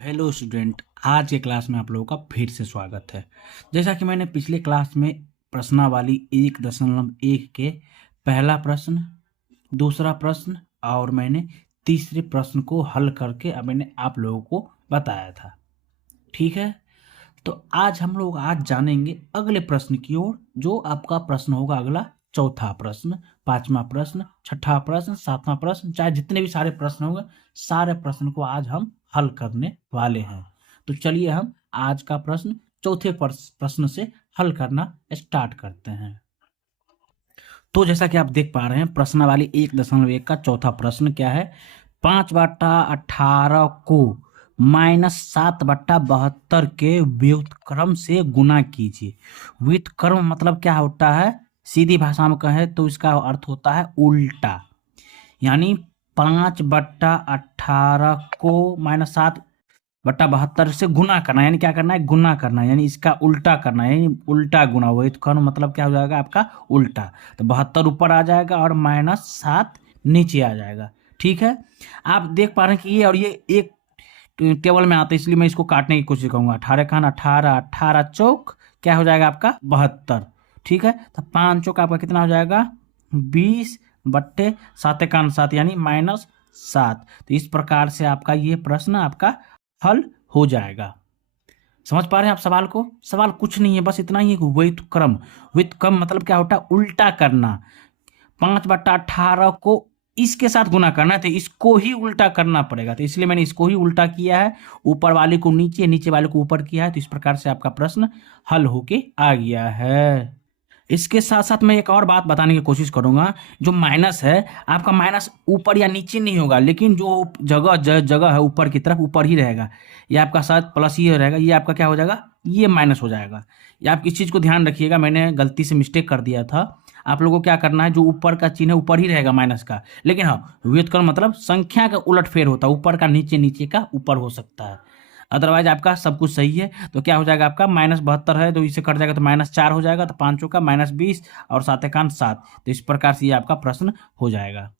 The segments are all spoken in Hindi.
Hello student. आज के क्लास में आप लोगों का फिर से स्वागत है। जैसा कि मैंने पिछले क्लास में प्रश्नावली 1.1 के पहला प्रश्न, दूसरा प्रश्न और मैंने तीसरे प्रश्न को हल करके अब मैंने आप लोगों को बताया था। ठीक है, तो आज जानेंगे अगले प्रश्न की ओर, जो आपका प्रश्न होगा अगला चौथा प्रश्न, पांचवा प्रश्न, छठा प्रश्न, सातवां प्रश्न, चाहे जितने भी सारे प्रश्न होंगे सारे प्रश्न को आज हम हल करने वाले हैं। तो चलिए हम आज का प्रश्न चौथे प्रश्न से हल करना स्टार्ट करते हैं। तो जैसा कि आप देख पा रहे हैं, प्रश्नावली 1.1 का चौथा प्रश्न क्या है? 5/18 को -7/72 के व्युत्क्रम से गुना कीजिए। व्युत्क्रम मतलब क्या होता है? सीधी भाषा में कहें तो इसका अर्थ होता है उल्टा। यानी 5/18 को -7/72 से गुना करना, यानी क्या करना है? गुना करना, यानी इसका उल्टा करना, यानी उल्टा गुना। व्युत्क्रम मतलब क्या हो जाएगा आपका? उल्टा। तो 72 ऊपर आ जाएगा और -7 नीचे आ जाएगा। ठीक है, आप देख पा रहे हैं कि ये और ये एक टेबल में आता है, इसलिए मैं इसको काटने की कोशिश करूंगा। 18 खान 18, 18 चौक क्या हो जाएगा आपका? 72। ठीक है, तो 5 चौक आपका कितना हो जाएगा? 20/7 यानी -7। तो इस प्रकार से आपका ये प्रश्न आपका हल हो जाएगा। समझ पा रहे हैं आप सवाल को? सवाल कुछ नहीं है, बस इतना ही है। व्युत्क्रम, व्युत्क्रम मतलब क्या होता है? उल्टा करना। 5/18 को इसके साथ गुना करना है तो इसको ही उल्टा करना पड़ेगा, तो इसलिए मैंने इसको ही उल्टा किया है। ऊपर वाले को नीचे, नीचे वाले को ऊपर किया है। तो इस प्रकार से आपका प्रश्न हल होके आ गया है। इसके साथ साथ मैं एक और बात बताने की कोशिश करूंगा। जो माइनस है आपका, माइनस ऊपर या नीचे नहीं होगा, लेकिन जो जगह है ऊपर की तरफ, ऊपर ही रहेगा। ये आपका साथ प्लस ही रहेगा, ये आपका क्या हो जाएगा? ये माइनस हो जाएगा। ये आप इस चीज को ध्यान रखिएगा, मैंने गलती से मिस्टेक कर दिया था। आप लोगों को क्या करना है? जो ऊपर का चिन्ह है ऊपर ही रहेगा माइनस का, लेकिन हाँ, व्युत्क्रम मतलब संख्या का उलटफेर होता है, ऊपर का नीचे, नीचे का ऊपर हो सकता है। अदरवाइज आपका सब कुछ सही है। तो क्या हो जाएगा आपका? -72 है तो इसे कट जाएगा तो -4 हो जाएगा, तो 5 का -20 और 7 तो इस प्रकार से ये आपका प्रश्न हो जाएगा।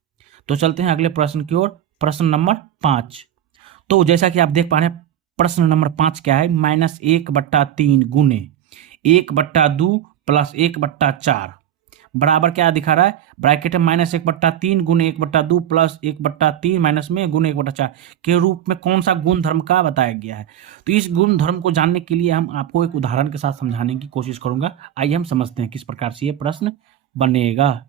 तो चलते हैं अगले प्रश्न की ओर, प्रश्न नंबर 5। तो जैसा कि आप देख पा रहे हैं, प्रश्न नंबर 5 क्या है? -1/3 गुने 1/2 प्लस 1/4 बराबर क्या दिखा रहा है? ब्रैकेट में -1/3 गुने 1/2 प्लस 1/3 माइनस में गुने 1/4 के रूप में कौन सा गुण धर्म का बताया गया है? तो इस गुण धर्म को जानने के लिए हम आपको एक उदाहरण के साथ समझाने की कोशिश करूंगा। आइए हम समझते हैं किस प्रकार से ये प्रश्न बनेगा।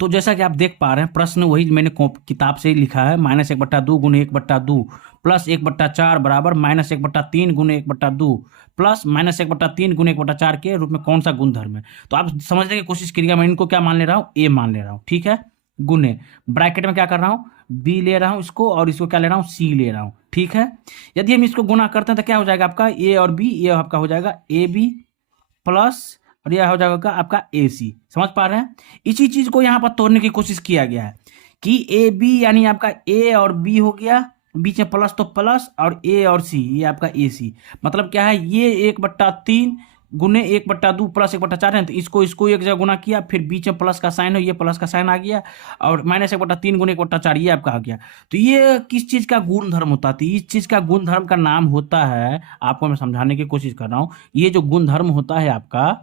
तो जैसा कि आप देख पा रहे हैं, प्रश्न वही मैंने किताब से ही लिखा है। -1/2 गुने 1/2 प्लस 1/4 बराबर -1/3 गुने 1/2 प्लस -1/3 गुने 1/4 के रूप में कौन सा गुणधर्म है? तो आप समझने की कोशिश करिएगा। मैं इनको क्या मान ले रहा हूँ? ए मान ले रहा हूँ। ठीक है, गुने ब्रैकेट में क्या कर रहा हूँ? बी ले रहा हूँ इसको, और इसको क्या ले रहा हूँ? सी ले रहा हूँ। ठीक है, यदि हम इसको गुना करते हैं तो क्या हो जाएगा आपका? ए और बी, ये आपका हो जाएगा ए बी प्लस, और यह हो जाएगा आपका ए सी। समझ पा रहे हैं? इसी चीज को यहाँ पर तोड़ने की कोशिश किया गया है कि ए बी यानी आपका ए और बी हो गया, बीच में प्लस तो प्लस, और ए और सी ये आपका ए सी। मतलब क्या है? ये 1/3 गुने 1/2 प्लस 1/4 है, तो इसको इसको एक जगह गुना किया, फिर बीच में प्लस का साइन हो, ये प्लस का साइन आ गया, और -1/3 गुने 1/4 ये आपका आ गया। तो ये किस चीज का गुण धर्म होता है? तो इस चीज का गुण धर्म का नाम होता है, आपको मैं समझाने की कोशिश कर रहा हूं, ये जो गुण धर्म होता है आपका,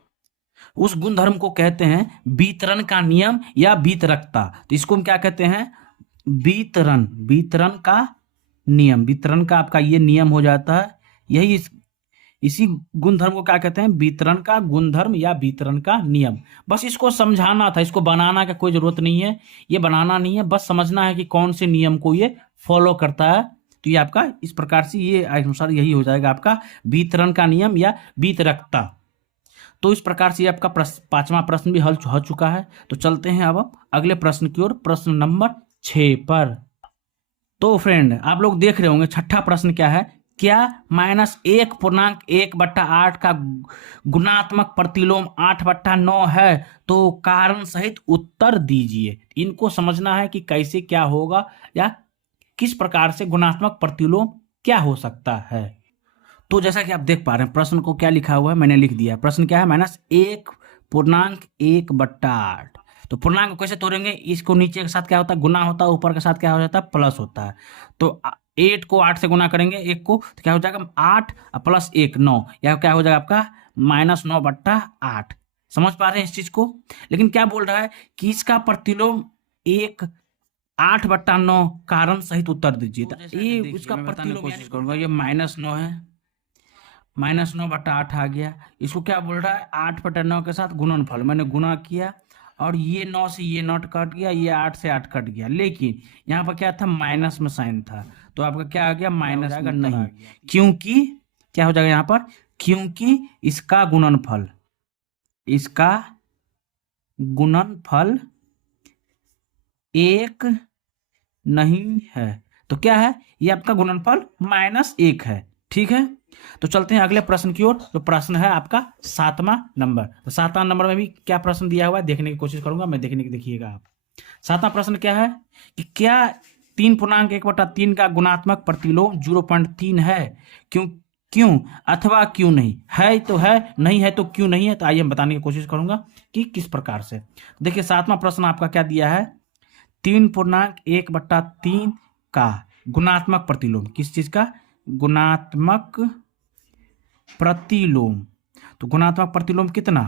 उस गुण धर्म को कहते हैं वितरण का नियम या वितरकता। तो इसको हम क्या कहते हैं? वितरण, वितरण का नियम। वितरण का आपका ये नियम हो जाता है। यही इसी गुणधर्म को क्या कहते हैं? वितरण का गुणधर्म या वितरण का नियम। बस इसको समझाना था, इसको बनाना का कोई जरूरत नहीं है। ये बनाना नहीं है, बस समझना है कि कौन से नियम को ये फॉलो करता है। तो ये आपका इस प्रकार से ये अनुसार यही हो जाएगा आपका वितरण का नियम या वितरकता। तो इस प्रकार से आपका पांचवा प्रश्न भी हल हो चुका है। तो चलते हैं अब अगले प्रश्न की ओर, प्रश्न नंबर 6 पर। तो फ्रेंड, आप लोग देख रहे होंगे छठा प्रश्न क्या है? क्या -1.1/8 का गुणात्मक प्रतिलोम 8/9 है? तो कारण सहित उत्तर दीजिए। इनको समझना है कि कैसे क्या होगा, या किस प्रकार से गुणात्मक प्रतिलोम क्या हो सकता है। तो जैसा कि आप देख पा रहे हैं, प्रश्न को क्या लिखा हुआ है मैंने लिख दिया। प्रश्न क्या है? -1.1/8। तो पूर्णांक कैसे तोड़ेंगे? इसको नीचे के साथ क्या होता है? गुना होता है, ऊपर के साथ क्या हो जाता है? प्लस होता है। तो 8 को 8 से गुना करेंगे 1 को, तो क्या हो जाएगा 8 प्लस 1 9, या क्या हो जाएगा आपका -9/8। समझ पा रहे हैं इस चीज को? लेकिन क्या बोल रहा है कि इसका प्रतिलोम 1 8/9, कारण सहित उत्तर दीजिए। तो ये इसका प्रतिलोम कोशिश करूंगा, ये -9 है, -9/8 आ गया। इसको क्या बोल रहा है 8/9 के साथ गुणनफल, मैंने गुणा किया और ये 9 से ये नॉट कट गया, ये 8 से 8 कट गया, लेकिन यहाँ पर क्या था माइनस में साइन था, तो आपका क्या आ गया माइनस आएगा नहीं, क्योंकि क्या हो जाएगा यहाँ पर, क्योंकि इसका गुणनफल 1 नहीं है। तो क्या है, ये आपका गुणनफल -1 है। ठीक है, तो चलते हैं अगले प्रश्न की ओर। तो प्रश्न है आपका 7वां नंबर। तो 7वां नंबर में भी क्या प्रश्न दिया हुआ है देखने की कोशिश करूंगा मैं, देखिएगा आप। 7वां प्रश्न क्या है कि क्या 3.1/3 का गुणात्मक प्रतिलोम 0.3 है, क्यों अथवा क्यों नहीं है, तो है, नहीं है तो क्यों नहीं है। तो आइए हम बताने की कोशिश करूंगा कि किस प्रकार से। देखिए 7वां प्रश्न आपका क्या दिया है, 3.1/3 का गुणात्मक प्रतिलोम, किस चीज का, गुणात्मक प्रतिलोम। तो गुणात्मक प्रतिलोम कितना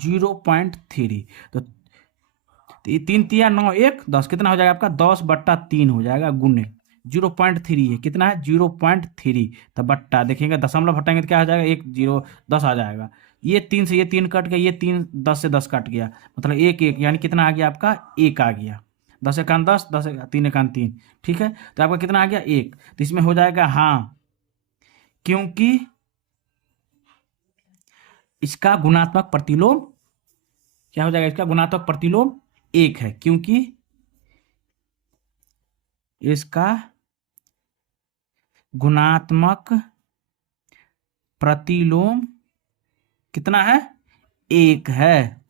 0.3, तो 3 तिया 9 1 10, कितना हो जाएगा आपका 10/3 हो जाएगा, गुने 0.3 है, कितना है 0.3, तो बट्टा देखिएगा दशमलव हटाएंगे तो क्या हो जाएगा 1 0 10 आ जाएगा, ये 3 से ये 3 कट गया, ये 3 10 से 10 कट गया, मतलब 1 1, यानी कितना आ गया आपका 1 आ गया, 10 एकान 10, 10 3 एकान 3। ठीक है, तो आपका कितना आ गया 1, तो इसमें हो जाएगा हाँ, क्योंकि इसका गुणात्मक प्रतिलोम क्या हो जाएगा, इसका गुणात्मक प्रतिलोम 1 है, क्योंकि इसका गुणात्मक प्रतिलोम कितना है 1 है।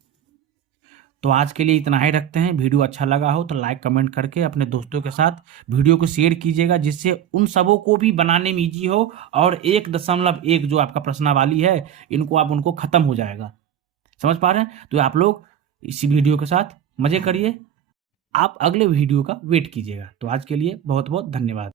तो आज के लिए इतना ही रखते हैं। वीडियो अच्छा लगा हो तो लाइक कमेंट करके अपने दोस्तों के साथ वीडियो को शेयर कीजिएगा, जिससे उन सबों को भी बनाने में ईजी हो, और 1.1 जो आपका प्रश्नावली है इनको आप उनको खत्म हो जाएगा। समझ पा रहे हैं? तो आप लोग इसी वीडियो के साथ मजे करिए, आप अगले वीडियो का वेट कीजिएगा। तो आज के लिए बहुत बहुत धन्यवाद।